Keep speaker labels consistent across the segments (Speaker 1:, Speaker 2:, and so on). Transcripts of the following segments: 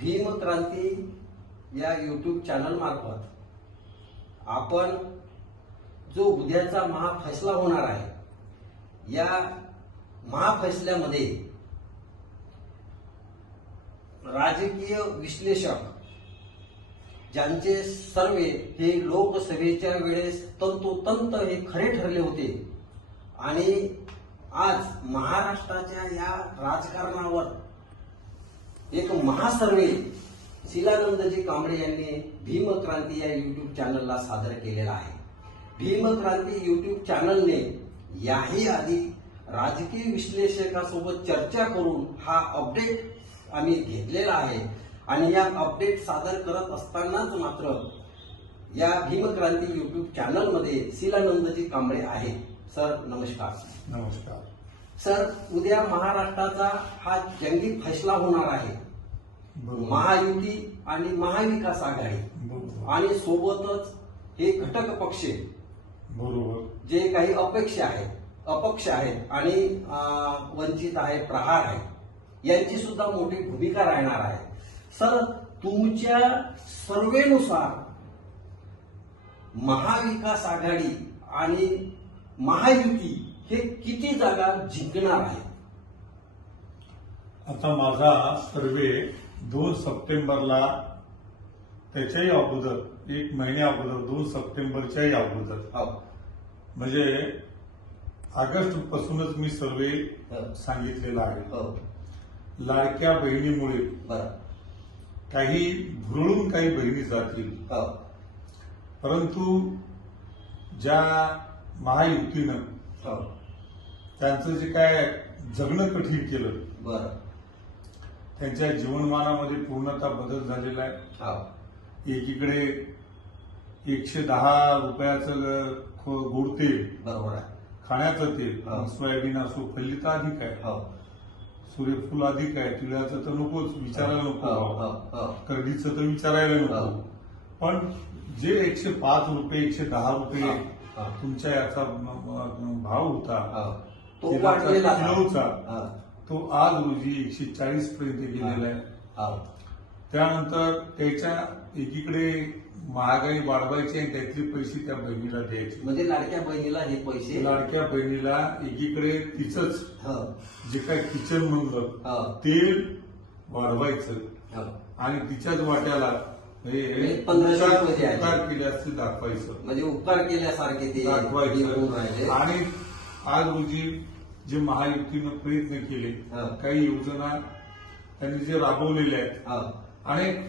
Speaker 1: भीमक्रांती या YouTube channel मार्फत आपण जो उद्याचा महाफैसला होणार आहे या महाफैसल्यामध्ये राजकीय विश्लेषक ज्यांचे सर्वे हे लोकसभेच्या वेळेस तंतोतंत हे खरे ठरले होते आणि आज महाराष्ट्राच्या या राजकारणावर एक महासर्वे शिलानंदजी कांबळे यांनी भीमक्रांती या युट्यूब चॅनलला सादर केलेला आहे. भीमक्रांती युट्यूब चॅनलने याही आधी राजकीय विश्लेषकासोबत चर्चा करून हा अपडेट आम्ही घेतलेला आहे आणि या अपडेट सादर करत असतानाच मात्र या भीमक्रांती युट्यूब चॅनलमध्ये शिलानंदजी कांबळे आहे सर नमस्कार.
Speaker 2: नमस्कार.
Speaker 1: सर उद्या महाराष्ट्राचा हा जंगी फैसला होणार आहे. महायुती आणि महाविकास आघाडी. आणि सोबतच हे घटक पक्ष
Speaker 2: बरोबर.
Speaker 1: जे काही अपेक्ष आहेत अपक्ष आहेत आणि वंचित आहे प्रहार आहे यांची सुद्धा मोठी भूमिका राहणार आहे. सर तुमच्या सर्वेनुसार महाविकास आघाडी आणि महायुती हे किती जागा जिंकणार आहे
Speaker 2: आता माझा सर्वे दोन सप्टेंबरला त्याच्याही अगोदर एक महिन्या अगोदर दोन सप्टेंबरच्याही अगोदर
Speaker 1: हो.
Speaker 2: म्हणजे ऑगस्ट पासूनच मी सर्वे
Speaker 1: हो.
Speaker 2: सांगितलेला आहे
Speaker 1: हो.
Speaker 2: लाडक्या बहिणीमुळे काही भुरळून काही बहिणी जातील. परंतु ज्या महायुतीनं. त्यांचं जे काय जगणं कठीण केलं
Speaker 1: बरं
Speaker 2: त्यांच्या जीवनमानामध्ये पूर्णतः बदल झालेला आहे. एकीकडे एकशे दहा रुपयाचं गोड तेल
Speaker 1: बरोबर आहे
Speaker 2: खाण्याचं तेल. सोयाबीन असो फल्ली तर अधिक आहे
Speaker 1: हो.
Speaker 2: सूर्यफूल अधिक आहे तिळाचं तर नकोच विचारायला नको. करडीचं तर विचारायला. नको पण जे एकशे पाच रुपये एकशे दहा रुपये. तुमच्या याचा भाव होता
Speaker 1: हो. तो वाढलेला.
Speaker 2: किलोचा
Speaker 1: हा.
Speaker 2: तो आज रोजी एकशे चाळीस पर्यंत गेलेला आहे
Speaker 1: हो.
Speaker 2: त्यानंतर त्याच्या एकीकडे महागाई वाढवायची आणि त्यातले पैसे त्या बहिणीला द्यायचे
Speaker 1: म्हणजे लाडक्या बहिणीला हे पैसे
Speaker 2: लाडक्या बहिणीला एकीकडे तिचंच
Speaker 1: हो.
Speaker 2: जे काय किचन म्हणलं
Speaker 1: हो.
Speaker 2: तेल वाढवायचं
Speaker 1: हो.
Speaker 2: आणि तिच्याच वाट्याला
Speaker 1: म्हणजे पंधराशे
Speaker 2: उपकार
Speaker 1: रुपये द्यायचे.
Speaker 2: उपकार केल्याचं दाखवायचं
Speaker 1: म्हणजे उपकार केल्यासारखे ते
Speaker 2: दाखवायचं
Speaker 1: राहिले
Speaker 2: आणि आज रोजी जे महायुतीनं प्रयत्न केले
Speaker 1: हा.
Speaker 2: काही योजना त्यांनी जे राबवलेल्या आहेत
Speaker 1: हो.
Speaker 2: अनेक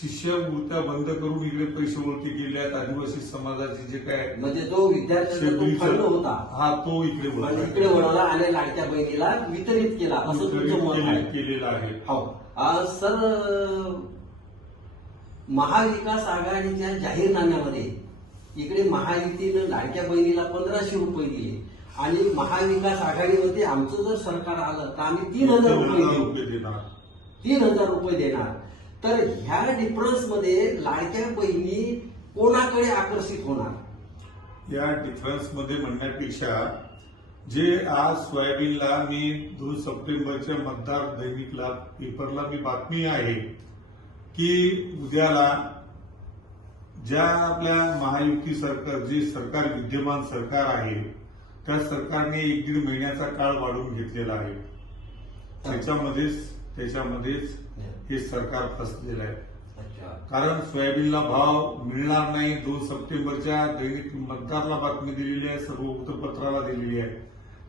Speaker 2: शिष्यवृत्त्या बंद करून इकडे पैसे वळते गेले आहेत आदिवासी समाजाचे जे काय
Speaker 1: म्हणजे विद्यार्थ्यांचा तो फंड
Speaker 2: शेगडीचं-
Speaker 1: होता.
Speaker 2: हा तो इकडे.
Speaker 1: इकडे वळवला आणि लाडक्या बहिणीला वितरित केला. असं तुमचं
Speaker 2: वितरित
Speaker 1: मत
Speaker 2: केले-
Speaker 1: आहे
Speaker 2: केलेला आहे.
Speaker 1: हो. सर महाविकास आघाडीच्या जाहीरनाम्यामध्ये इकडे महायुतीनं लाडक्या बहिणीला पंधराशे रुपये दिले. आणि महाविकास आघाडीमध्ये आमचं जर सरकार आलं तर आम्ही तीन हजार रुपये
Speaker 2: देणार.
Speaker 1: तीन हजार रुपये देणार. तर ह्या डिफरन्समध्ये लाडक्या बहिणी कोणाकडे आकर्षित होणार?
Speaker 2: या डिफरन्समध्ये म्हणण्यापेक्षा जे आज सोयाबीनला मी दोन सप्टेंबरच्या मतदार दैनिकला पेपरला मी बातमी आहे की उद्याला ज्या आपल्या महायुती सरकार जे सरकार विद्यमान सरकार आहे त्या सरकारने एक दीड महिन्याचा काळ वाढवून घेतलेला आहे. त्याच्यामध्येच त्याच्यामध्येच हे सरकार फसलेलं आहे. कारण सोयाबीनला भाव मिळणार नाही. दोन सप्टेंबरच्या दैनिक मतदारला बातमी दिलेली आहे सर्व वृत्तपत्राला दिलेली आहे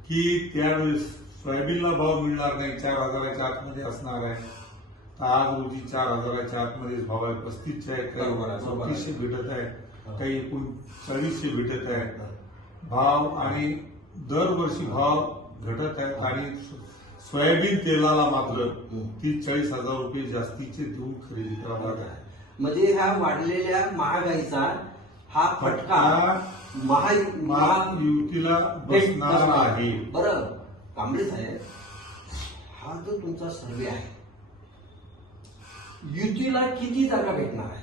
Speaker 2: की त्यावेळेस सोयाबीनला भाव मिळणार नाही. चार हजाराच्या आतमध्ये असणार आहे. तर आज रोजी चार हजाराच्या आतमध्येच भाव आहे. पस्तीसचे आहे. काही. चौतीसशे भेटत आहे. काही एकूण चाळीसशे भेटत आहे. भाव आणि दरवर्षी भाव घटत आहेत आणि सोयाबीन तेलाला मात्र. तीस चाळीस हजार रुपये जास्तीचे देऊन खरेदी करावं लागत आहे.
Speaker 1: म्हणजे ह्या वाढलेल्या महागाईचा हा फटका महा महा
Speaker 2: महायुतीला बसणार आहे.
Speaker 1: बरं कांबळे साहेब हा जो तुमचा सर्वे आहे युतीला किती जागा भेटणार आहे?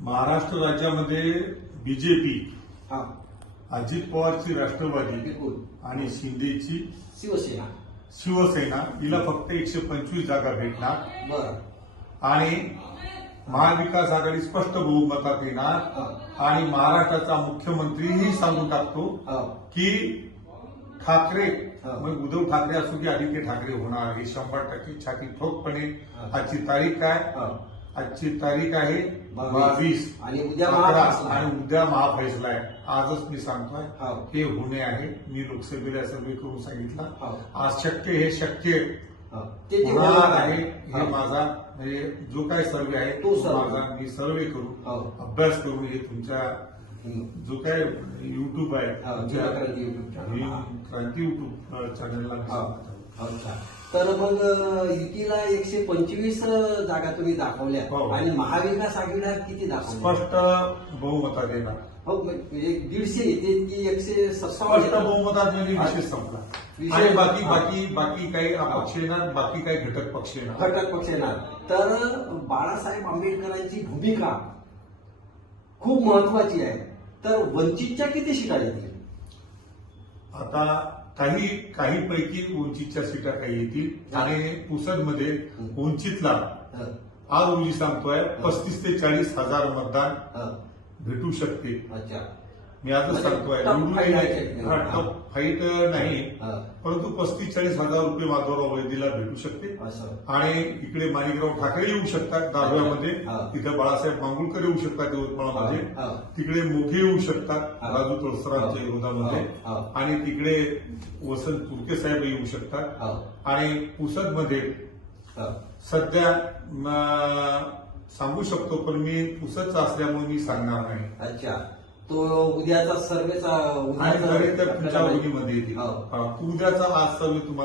Speaker 2: महाराष्ट्र राज्यामध्ये बीजेपी
Speaker 1: हा.
Speaker 2: अजित पवारची राष्ट्रवादी आणि शिंदेची
Speaker 1: शिवसेना.
Speaker 2: शिवसेना हिला फक्त एकशे पंचवीस जागा भेटणार.
Speaker 1: बर.
Speaker 2: आणि महाविकास आघाडी स्पष्ट बहुमतात येणार. आणि महाराष्ट्राचा मुख्यमंत्रीही सांगून टाकतो
Speaker 1: हो.
Speaker 2: की ठाकरे
Speaker 1: हा.
Speaker 2: मग उद्धव ठाकरे असो की आदित्य ठाकरे होणार हे शंभर टक्के छाती ठोकपणे
Speaker 1: हा.
Speaker 2: आजची तारीख काय
Speaker 1: हो.
Speaker 2: आजची तारीख आहे
Speaker 1: बावीस. आणि उद्या.
Speaker 2: आणि उद्या महाफैसला आहे आजच मी सांगतोय
Speaker 1: हो.
Speaker 2: हे होणे आहे मी लोकसभेला सर्वे करून सांगितलं
Speaker 1: हो.
Speaker 2: आज शक्य हे शक्य
Speaker 1: हो.
Speaker 2: होणार आहे हे. माझा म्हणजे जो काय सर्वे आहे
Speaker 1: तो.
Speaker 2: माझा मी सर्वे करून
Speaker 1: हो.
Speaker 2: अभ्यास करून हे तुमच्या. जो काय युट्यूब आहे
Speaker 1: हो.
Speaker 2: ही
Speaker 1: हा.
Speaker 2: क्रांती युट्यूब चॅनलला.
Speaker 1: अच्छा तर मग युतीला एकशे पंचवीस जागा तुम्ही दाखवल्या.
Speaker 2: हो.
Speaker 1: आणि महाविकास आघाडीला किती दाखवल्या?
Speaker 2: स्पष्ट बहुमतात येणार.
Speaker 1: हो म्हणजे दीडशे येते की एकशे
Speaker 2: स्पष्ट
Speaker 1: सत्तावन्न
Speaker 2: बहुमतात म्हणजे विषय संपला.
Speaker 1: विषय-
Speaker 2: आणि बाकी
Speaker 1: हा.
Speaker 2: बाकी बाकी काही अपक्ष येणार बाकी काही घटक पक्ष येणार.
Speaker 1: घटक पक्ष येणार. तर बाळासाहेब आंबेडकरांची भूमिका खूप महत्वाची आहे. तर वंचितच्या किती शिटा येतील?
Speaker 2: आता काही काही पैकी उंचीच्या सीटा काही येतील. आणि पुसदमध्ये उंचीतला आज रोजी सांगतोय पस्तीस ते चाळीस हजार मतदान भेटू शकते.
Speaker 1: अच्छा.
Speaker 2: मी आजच
Speaker 1: म्हणजे
Speaker 2: सांगतोय. निवडून हा, fight नाही. परंतु पस्तीस चाळीस हजार रुपये माधवराव वैदीला भेटू शकते आणि इकडे माणिकराव ठाकरे येऊ शकतात दहाव्यामध्ये
Speaker 1: हा.
Speaker 2: तिथे बाळासाहेब मांगुळकर येऊ शकतात यवतमाळमध्ये. तिकडे मोठे येऊ शकतात. राजू तळसरांच्या. विरोधामध्ये. आणि तिकडे वसंत तुर्के साहेब येऊ शकतात. आणि पुसदमध्ये. सध्या सांगू शकतो पण मी पुसदचा असल्यामुळे मी सांगणार नाही.
Speaker 1: अच्छा. तो उद्याचा सर्वेचा उद्याचा हो.
Speaker 2: हा, उद्याचा आज सर्वे तुम्हाला